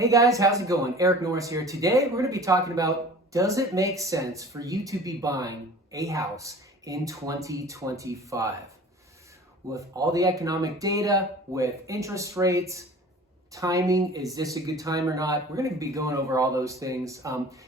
Hey guys, how's it going? Eric Norris here. Today we're going to be talking about, does it make sense for you to be buying a house in 2025? With all the economic data, with interest rates, timing, is this a good time or not? We're going to be going over all those things.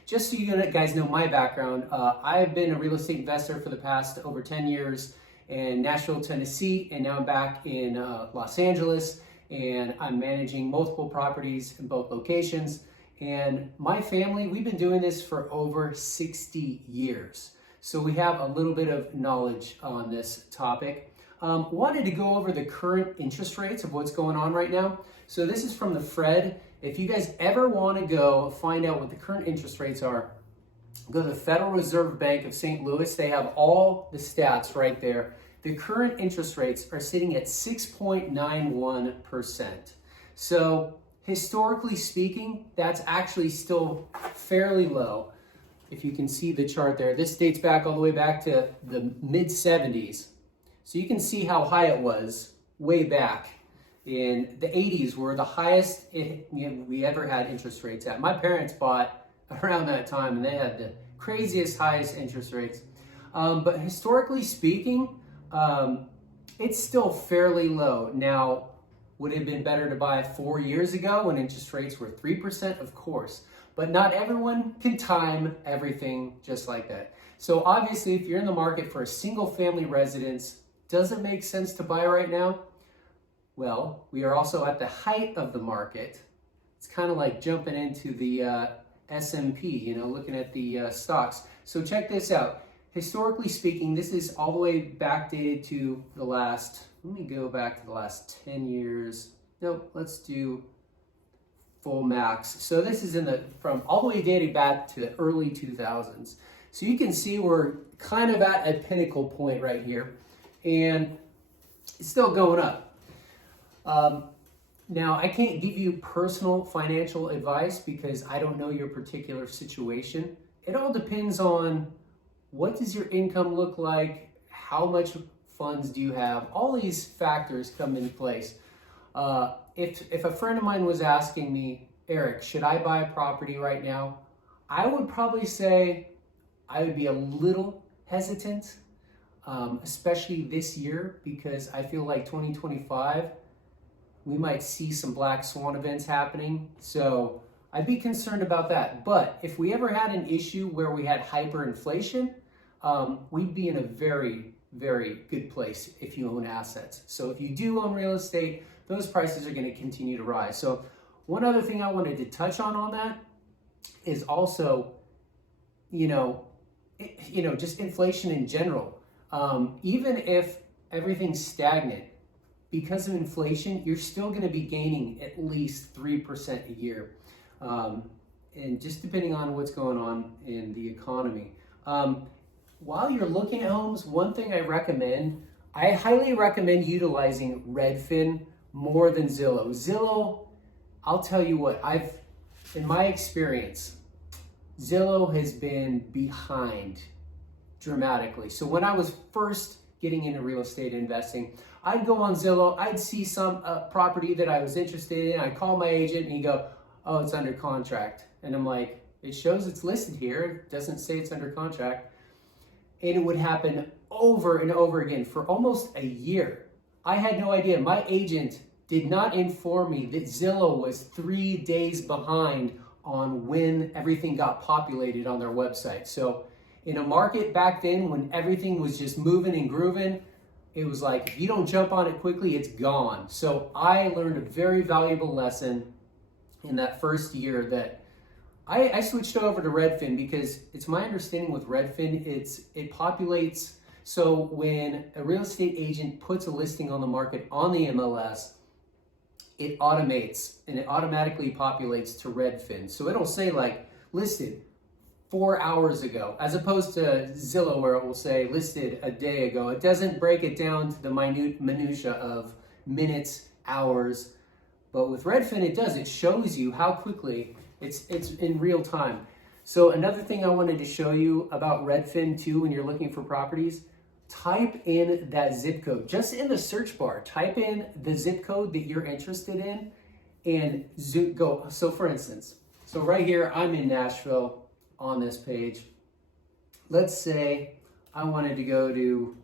Just so you guys know my background, I've been a real estate investor for the past over 10 years in Nashville, Tennessee, and now I'm back in Los Angeles. And I'm managing multiple properties in both locations. And my family, we've been doing this for over 60 years. So we have a little bit of knowledge on this topic. Wanted to go over the current interest rates of what's going on right now. So this is from the Fed. If you guys ever want to go find out what the current interest rates are, go to the Federal Reserve Bank of St. Louis. They have all the stats right there. The current interest rates are sitting at 6.91%. So historically speaking, that's actually still fairly low. If you can see the chart there, this dates back all the way back to the mid 70s. So you can see how high it was way back in the 80s were the highest we ever had interest rates at. My parents bought around that time and they had the craziest, highest interest rates. But historically speaking, it's still fairly low. Now, would it have been better to buy 4 years ago when interest rates were 3%? Of course, but not everyone can time everything just like that. So obviously, if you're in the market for a single family residence, does it make sense to buy right now? Well, we are also at the height of the market. It's kind of like jumping into the S&P, looking at the stocks. So check this out. Historically speaking, this is all the way backdated to the last, let me go back to the last 10 years. Nope, let's do full max. So this is from all the way dated back to the early 2000s. So you can see we're kind of at a pinnacle point right here, and it's still going up. Now, I can't give you personal financial advice because I don't know your particular situation. It all depends on what does your income look like? How much funds do you have? All these factors come into place. If a friend of mine was asking me, Eric, should I buy a property right now? I would probably say I would be a little hesitant, especially this year, because I feel like 2025, we might see some black swan events happening. So I'd be concerned about that. But if we ever had an issue where we had hyperinflation, we'd be in a very, very good place if you own assets. So if you do own real estate, those prices are going to continue to rise. So one other thing I wanted to touch on that is also, just inflation in general. Even if everything's stagnant, because of inflation, you're still going to be gaining at least 3% a year. And just depending on what's going on in the economy. While you're looking at homes, one thing I highly recommend utilizing Redfin more than Zillow. Zillow, I'll tell you what, in my experience, Zillow has been behind dramatically. So when I was first getting into real estate investing, I'd go on Zillow, I'd see some property that I was interested in, I'd call my agent and he'd go, oh, it's under contract. And I'm like, it shows it's listed here, it doesn't say it's under contract. And it would happen over and over again for almost a year. I had no idea. My agent did not inform me that Zillow was 3 days behind on when everything got populated on their website. So in a market back then when everything was just moving and grooving, it was like, if you don't jump on it quickly, it's gone. So I learned a very valuable lesson in that first year that I switched over to Redfin because it's my understanding with Redfin, it populates. So when a real estate agent puts a listing on the market on the MLS, it automates and it automatically populates to Redfin. So it'll say like listed 4 hours ago, as opposed to Zillow where it will say listed a day ago. It doesn't break it down to the minutia of minutes, hours. But with Redfin, it does. It shows you how quickly it's in real time. So another thing I wanted to show you about Redfin too, when you're looking for properties, type in that zip code. Just in the search bar, type in the zip code that you're interested in, and go. So for instance, so right here, I'm in Nashville on this page. Let's say I wanted to go to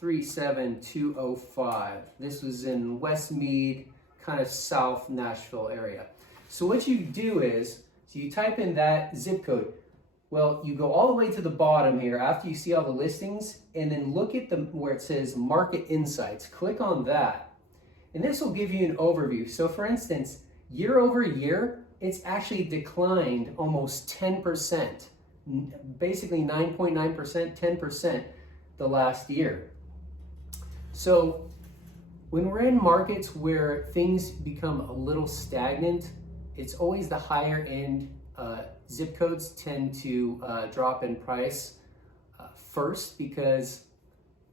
37205. This was in Westmead, kind of South Nashville area. So what you do is, so you type in that zip code. Well, you go all the way to the bottom here after you see all the listings, and then look at where it says Market Insights. Click on that, and this will give you an overview. So for instance, year over year, it's actually declined almost 10%, basically 9.9%, 10% the last year. So when we're in markets where things become a little stagnant, it's always the higher end zip codes tend to drop in price first, because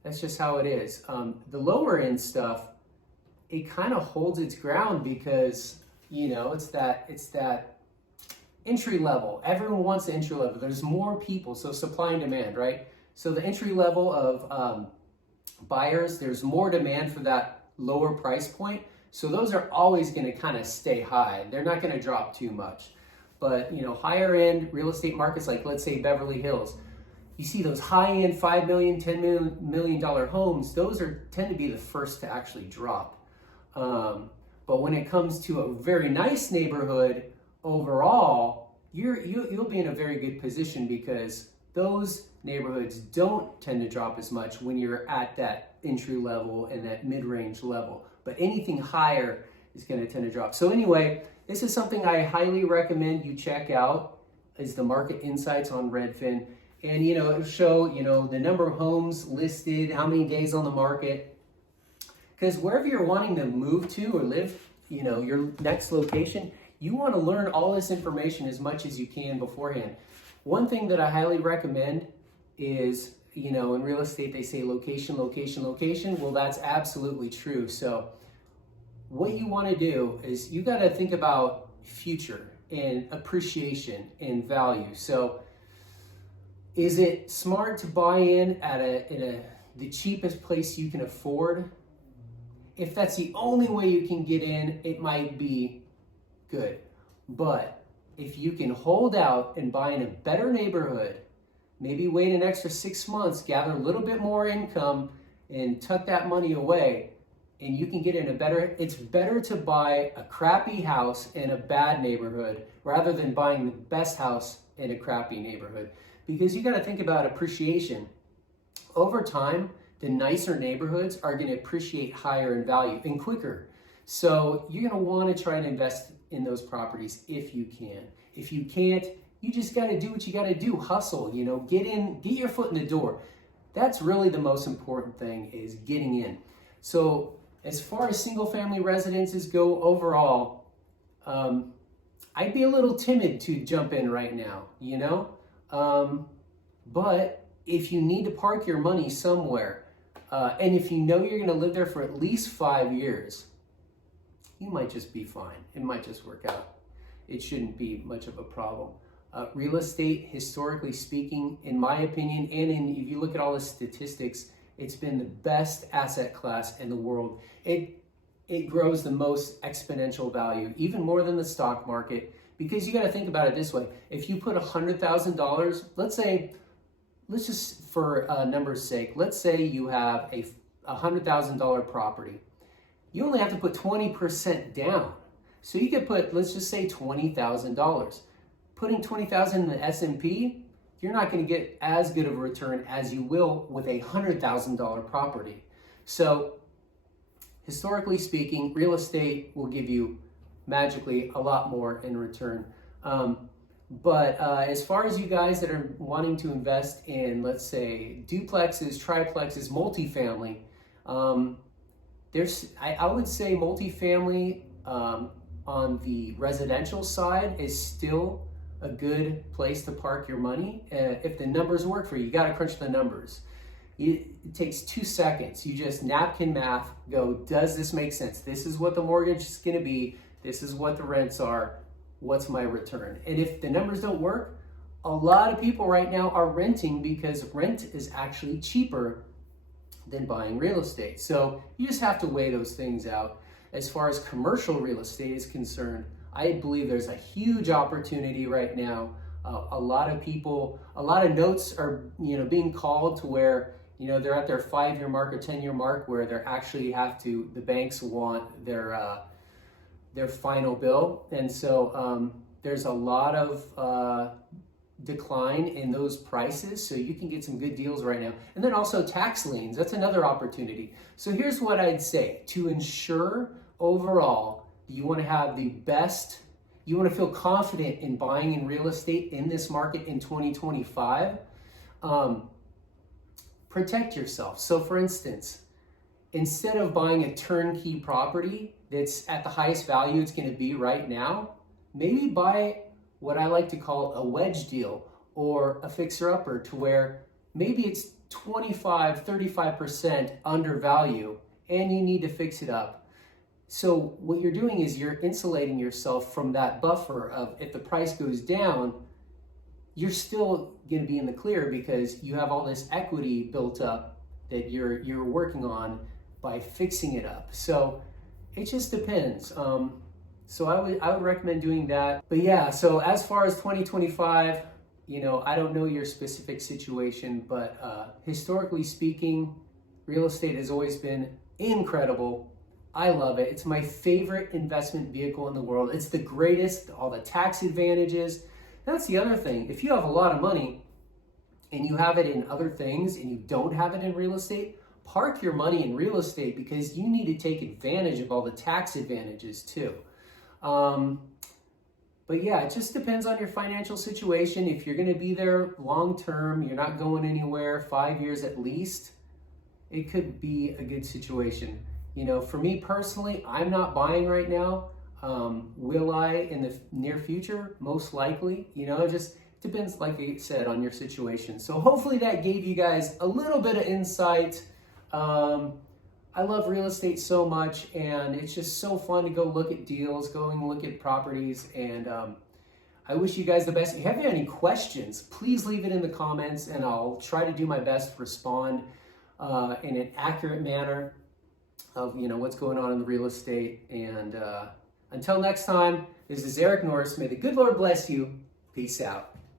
that's just how it is. The lower end stuff, it kind of holds its ground because, you know, it's that entry level. Everyone wants the entry level. There's more people, so supply and demand, right? So the entry level of buyers, there's more demand for that lower price point. So those are always going to kind of stay high. They're not going to drop too much. But, you know, higher end real estate markets, like let's say Beverly Hills, you see those high end $5 million, $10 million homes, those tend to be the first to actually drop. But when it comes to a very nice neighborhood overall, you'll be in a very good position, because those neighborhoods don't tend to drop as much when you're at that entry level and that mid-range level. But anything higher is going to tend to drop. So anyway, this is something I highly recommend you check out, is the Market Insights on Redfin. And, you know, it'll show, you know, the number of homes listed, how many days on the market. Because wherever you're wanting to move to or live, you know, your next location, you want to learn all this information as much as you can beforehand. One thing that I highly recommend is, you know, in real estate, they say location, location, location. Well, that's absolutely true. So what you want to do is you got to think about future and appreciation and value. So is it smart to buy in at the cheapest place you can afford? If that's the only way you can get in, it might be good. But if you can hold out and buy in a better neighborhood, maybe wait an extra 6 months, gather a little bit more income, and tuck that money away, and you can get in it's better to buy a crappy house in a bad neighborhood rather than buying the best house in a crappy neighborhood. Because you got to think about appreciation. Over time, the nicer neighborhoods are going to appreciate higher in value and quicker. So you're going to want to try and invest in those properties if you can. If you can't, you just got to do what you got to do. Hustle, you know, get your foot in the door. That's really the most important thing, is getting in. So as far as single family residences go overall, I'd be a little timid to jump in right now, you know? But if you need to park your money somewhere, and if you know you're going to live there for at least 5 years, you might just be fine. It might just work out. It shouldn't be much of a problem. Real estate, historically speaking, in my opinion, and if you look at all the statistics, it's been the best asset class in the world. It grows the most exponential value, even more than the stock market, because you got to think about it this way. If you put $100,000, let's just for number's sake, let's say you have a $100,000 property. You only have to put 20% down. So you could put, let's just say $20,000. Putting $20,000 in the S&P, you're not going to get as good of a return as you will with a $100,000 property. So historically speaking, real estate will give you magically a lot more in return. But as far as you guys that are wanting to invest in, let's say, duplexes, triplexes, multifamily, I would say multifamily on the residential side is still a good place to park your money. If the numbers work for you, you got to crunch the numbers. It takes 2 seconds. You just napkin math, go, does this make sense? This is what the mortgage is going to be. This is what the rents are. What's my return? And if the numbers don't work, a lot of people right now are renting because rent is actually cheaper than buying real estate. So you just have to weigh those things out. as far as commercial real estate is concerned, I believe there's a huge opportunity right now. A lot of people, a lot of notes are, being called to where, they're at their 5-year mark or 10-year mark where they're actually the banks want their final bill. And so there's a lot of decline in those prices, so you can get some good deals right now. And then also tax liens, that's another opportunity. So here's what I'd say: to ensure overall you want to have the best, you want to feel confident in buying in real estate in this market in 2025, protect yourself. So for instance, instead of buying a turnkey property that's at the highest value it's going to be right now, maybe buy what I like to call a wedge deal or a fixer-upper, to where maybe it's 25-35% undervalue and you need to fix it up. So what you're doing is you're insulating yourself from that buffer of, if the price goes down, you're still going to be in the clear because you have all this equity built up that you're working on by fixing it up. So it just depends. So I would recommend doing that. But yeah, so as far as 2025, I don't know your specific situation, but historically speaking, real estate has always been incredible. I love it. It's my favorite investment vehicle in the world. It's the greatest, all the tax advantages. That's the other thing. If you have a lot of money and you have it in other things and you don't have it in real estate, park your money in real estate because you need to take advantage of all the tax advantages too. But yeah, it just depends on your financial situation. If you're going to be there long term, you're not going anywhere, 5 years at least, it could be a good situation. For me personally, I'm not buying right now. Will I in the near future? Most likely. It just depends, like I said, on your situation. So hopefully that gave you guys a little bit of insight. I love real estate so much, and it's just so fun to go look at deals, going look at properties, and I wish you guys the best. If you have any questions, please leave it in the comments, and I'll try to do my best to respond in an accurate manner of what's going on in the real estate. And until next time, this is Eric Norris. May the good Lord bless you. Peace out.